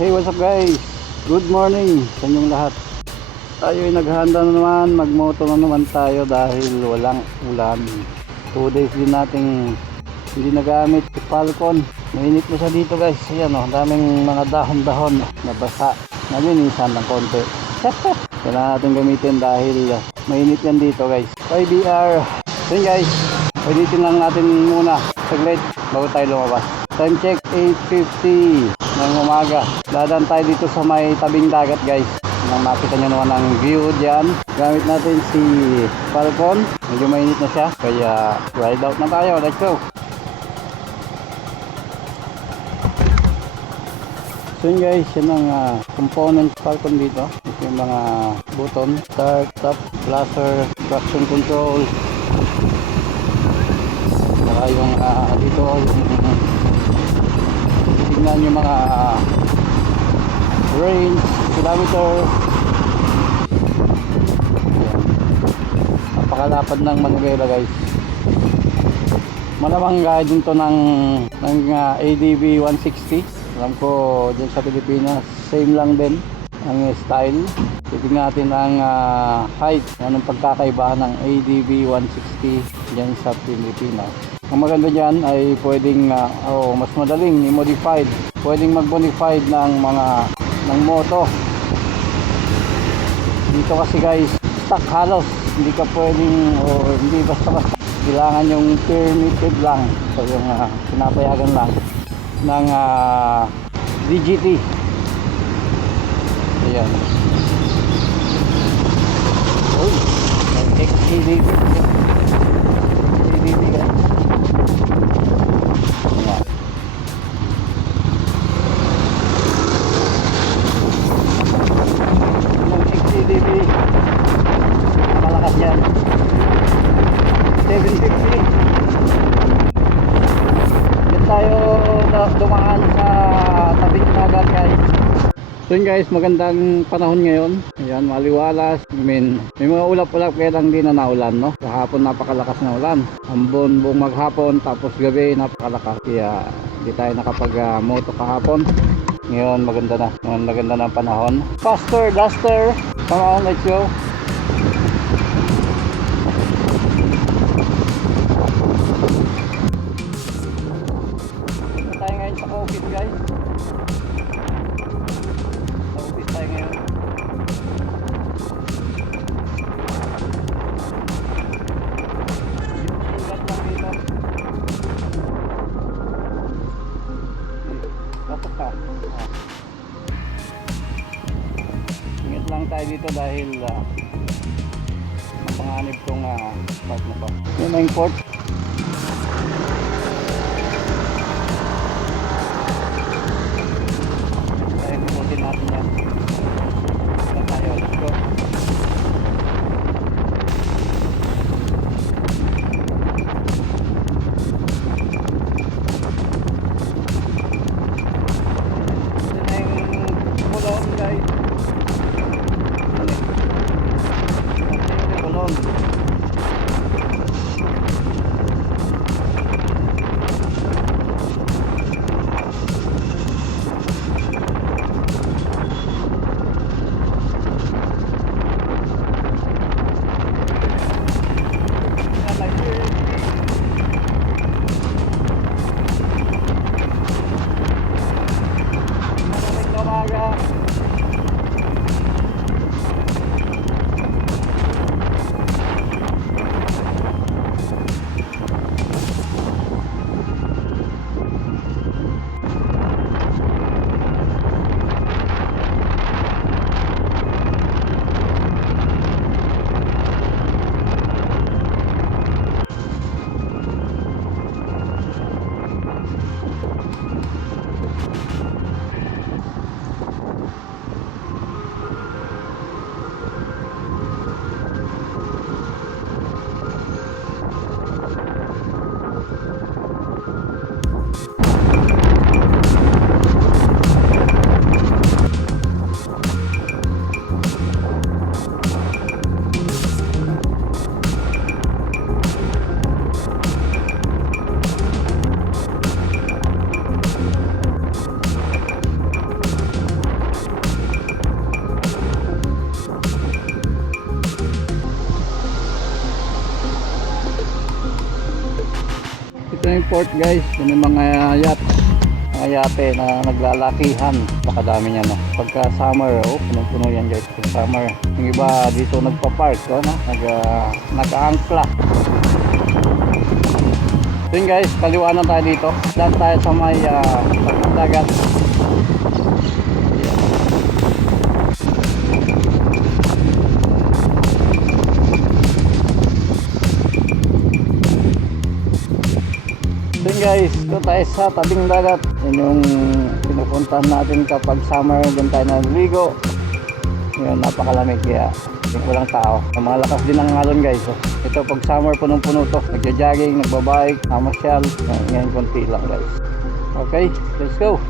Hey, what's up guys? Good morning sa inyong lahat. Tayo ay naghahanda na naman, magmoto na naman tayo dahil walang ulan. 2 days din nating hindi nagamit si Falcon. Mainit na siya dito guys. Ayan o, daming mga dahon-dahon na basa. Nalinisan ng konti. Kailangan natin gamitin dahil mainit yan dito guys. YBR. So yun guys, ulitin lang natin muna saglit bago tayo lumabas. Time check 8:50 ng umaga. Dadaan tayo dito sa may tabing dagat guys. Nang makita nyo naman ang view dyan. Gamit natin si Falcon. Medyo mainit na siya. Kaya ride out na tayo. Let's go. So yun guys, yun ang component Falcon dito. Ito yung mga button. Start, stop, cluster, traction control. Saka yung dito tingnan yung mga range, kilometer. Napakalapad ng manubela guys. Malamang gaya din to ng ADV 160. Alam ko dyan sa Pilipinas same lang din ang style. Titignan natin ang height, anong pagkakaiba ng ADV 160 dyan sa Pilipinas. Ang maganda dyan ay pwedeng mas madaling i-modified. Pwedeng mag-modified ng moto. Dito kasi guys, stock halos. Hindi ka pwedeng hindi basta-basta. Kailangan yung permitted lang. So yung pinapayagan lang ng DGT. Ayan. Uy, XCDB. XCDB guys. Yung XCDB nakalakas yan 750. Yan tayo dumaan sa tabing dagat guys. So yun guys, magandang panahon ngayon. Ayan, maliwalas. May mga ulap-ulap kaya lang di na naulan, no? Kahapon napakalakas na ulan. Ambon buong maghapon, tapos gabi napakalakas. Kaya di tayo nakapag-moto kahapon. Ngayon maganda na. Ngayon maganda na ang panahon. Faster, duster. Come on, let's go. Dito tayo ngayon sa office guys. Ingat lang tayo dito dahil mapanganib tong part na to. Yun ang port. Tayo ikutin natin yan. Ingat tayo, let's go. yung port guys, yun yung mga yacht, mga yate na naglalakihan. Pakadami niya no. Pagka summer, punong-puno yan guys. Pag summer, yung iba dito nagpa-park, no? Nag-aangkla. So yun guys, kaliwanan tayo dito. Daan tayo sa may dagat. So guys, doon tayo sa tabing dagat. Yan yung pinupuntahan natin kapag summer. Doon tayo naliligo. Yun, napakalamig kaya walang tao. Ang mga lakas din ang alon guys. So, ito pag summer punong-puno to. Nagja-jogging, nagbabike, namasyal. Ngayon konti lang guys. Okay, let's go.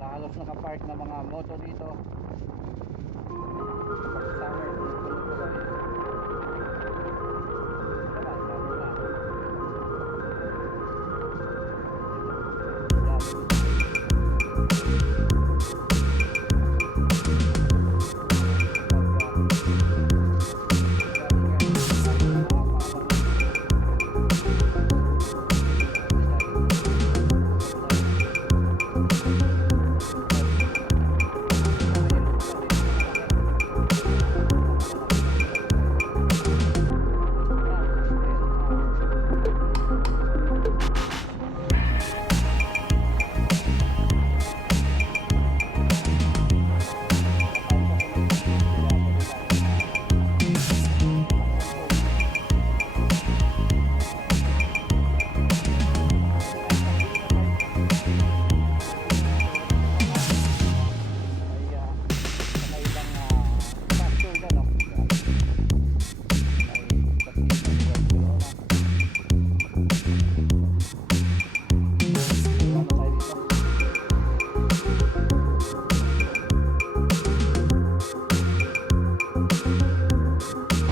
Halos nakapark na mga moto dito.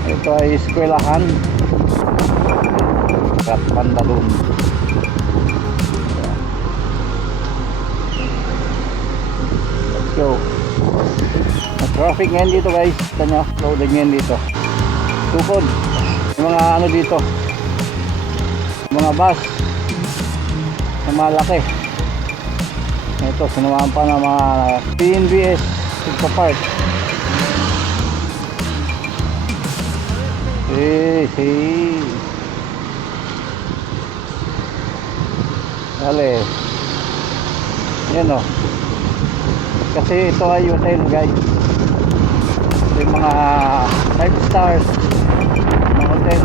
Ito ay eskwelahan at banda dun. Let's go. May traffic ngayon dito guys. Kita nyo, loading ngayon dito. Tukod. May mga ano dito, mga bus na malaki. Ito, sinumaan pa ng mga PNBS Park. Dale. Yan o. Kasi ito ay hotel guys. Ito yung mga 5 stars na hotel.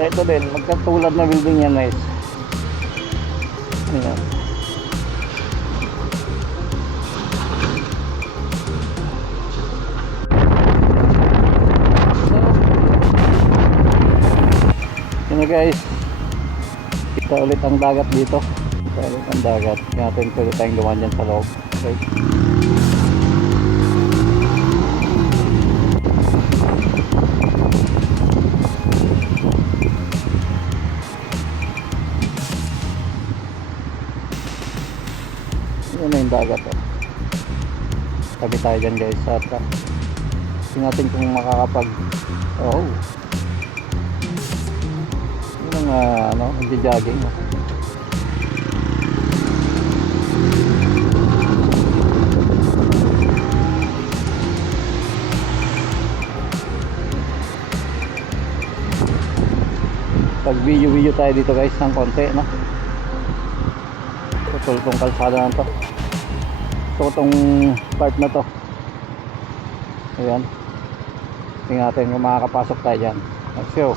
Ito din, magkatulad na building yan guys. Ayan. Yun guys, kita ulit ang dagat dito. Kita ulit ang dagat. Natin pwede tayong dumaan dyan sa loob. Okay. Yun na yung dagat tabi tayo dyan guys at tingnan natin kung makakapag yun ang nagja-jogging pag video tayo dito guys ng konti no. Tutol tong kalsada na to. Ito tong part na to. Ayan. Tingnan natin kung makakapasok tayo dyan. Let's go.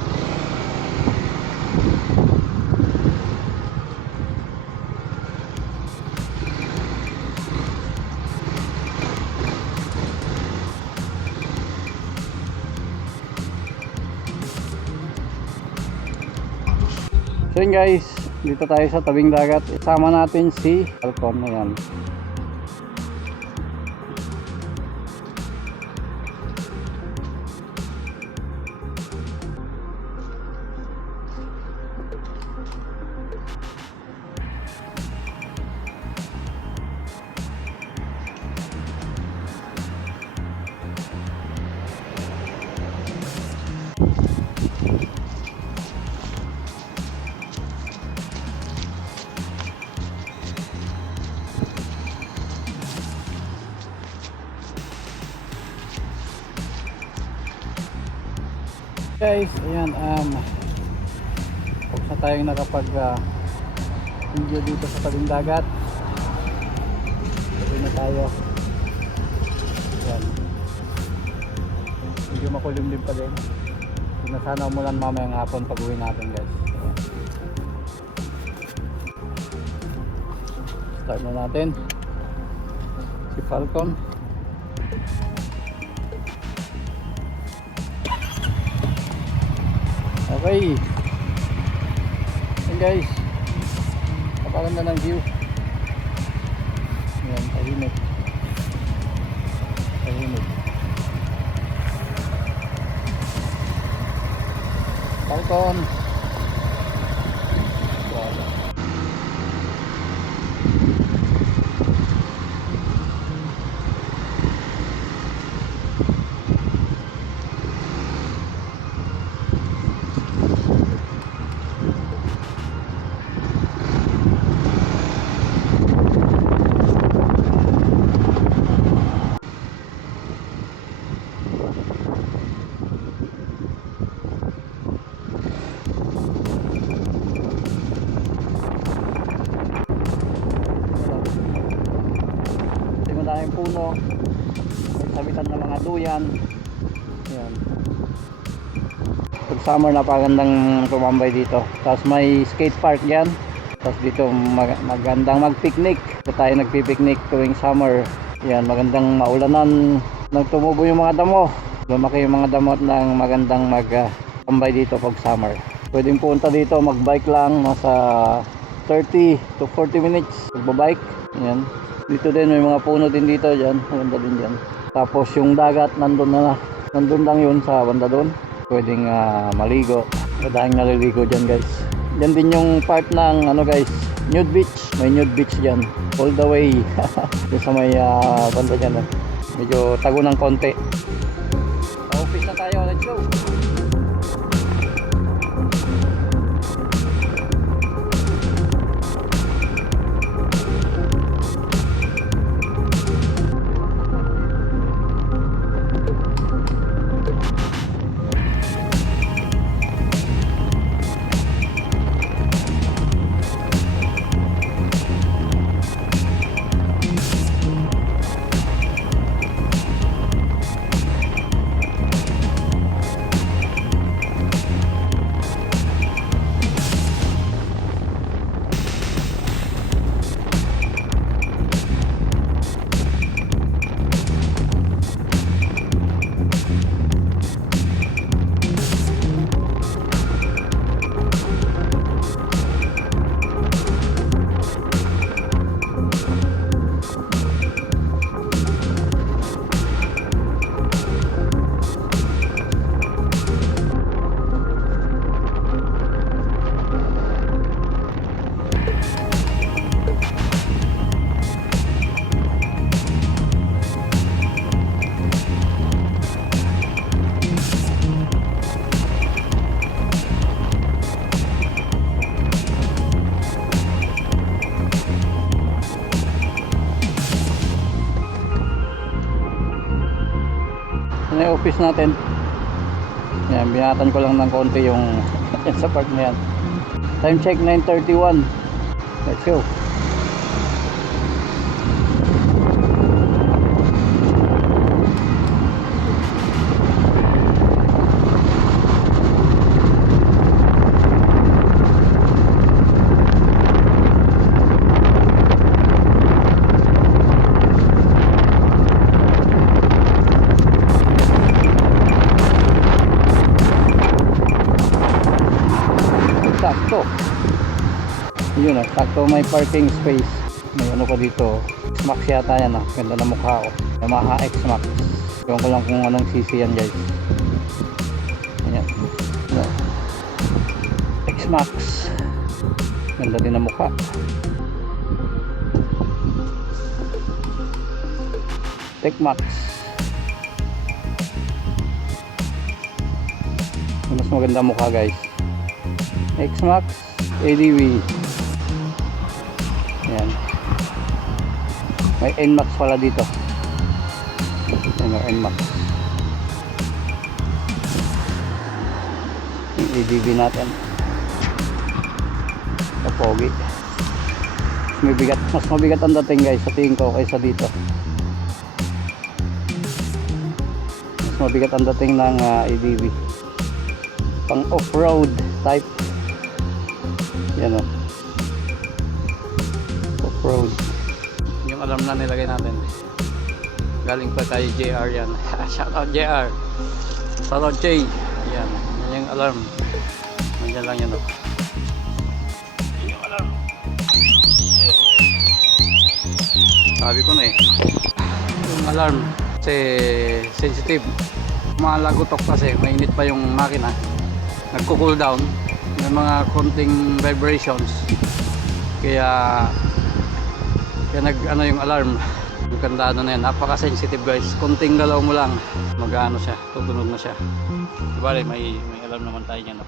So yun guys, dito tayo sa tabing dagat. Isama natin si Falcon na yan. Guys, ayan, huwag na tayong nakapag video dito sa tabing dagat. Sabi na tayo. Ayan, medyo makulimlim pa din. Hindi na sana umulan mamayang hapon pag uwi natin guys. Ayan. Start na natin si Falcon. Okay. Ayan guys, napakaganda ng view. Ayan, tahimik. Tahimik. Falcon. Wow. Maraming puno, may sabitan ng mga duyan. Ayan. Pag summer napakagandang tumambay dito. Tapos may skate park yan. Tapos dito magandang mag-picnic. Dito tayo nagpipiknik tuwing summer. Ayan, magandang maulanan. Nagtumubo yung mga damo. Lumaki yung mga damo ng magandang mag-tambay dito pag summer. Pwedeng punta dito, mag-bike lang. Nasa 30 to 40 minutes magbabike. Ayan. Dito din may mga puno din dito dyan. Maganda din dyan. Tapos yung dagat nandun na. Nandun lang yun sa banda doon. Pwedeng maligo. Madahing naliligo dyan guys. Dyan din yung part ng ano guys, nude beach. May nude beach dyan. All the way. Yung sa may banda dyan. Medyo tago ng konti. Office na tayo. Let's go. Ano yung office natin? Yan, binatan ko lang ng konti yung sa part na yan. Time check 9:31. Let's go. Sakto may parking space. May ano ko dito. X-Max yata yan ah. Ganda na mukha ko. Yamaha X-Max. Ewan ko lang kung anong CC yan guys. Ayan. So, X-Max. Ganda din na mukha. Tecmax. Mas maganda mukha guys. X-Max ADV. Ayan. May NMAX pala dito. Ayan o, NMAX. Yung ADV natin. Kapogi. Mas mabigat ang dating guys sa tingin ko kaysa dito. Mas mabigat ang dating ng ADV. Pang off-road type. Yan o. Off-road. Yung alarm na nilagay natin. Galing pa kay JR yan. Shout out JR. Shout out Jay. Yan. Yan yung alarm. Nandiyan lang yan o. Yan yung alarm. Sabi ko na eh. Yung alarm. Kasi sensitive. Malagutok kasi. Mainit pa yung makina. Nagko-cool down. May mga konting vibrations. Kaya ano yung alarm. Yung kandado na yan. Napaka-sensitive guys. Konting galaw mo lang. Mag-ano siya. Tutunog na siya. Bale, may alarm naman tayo niyan. No?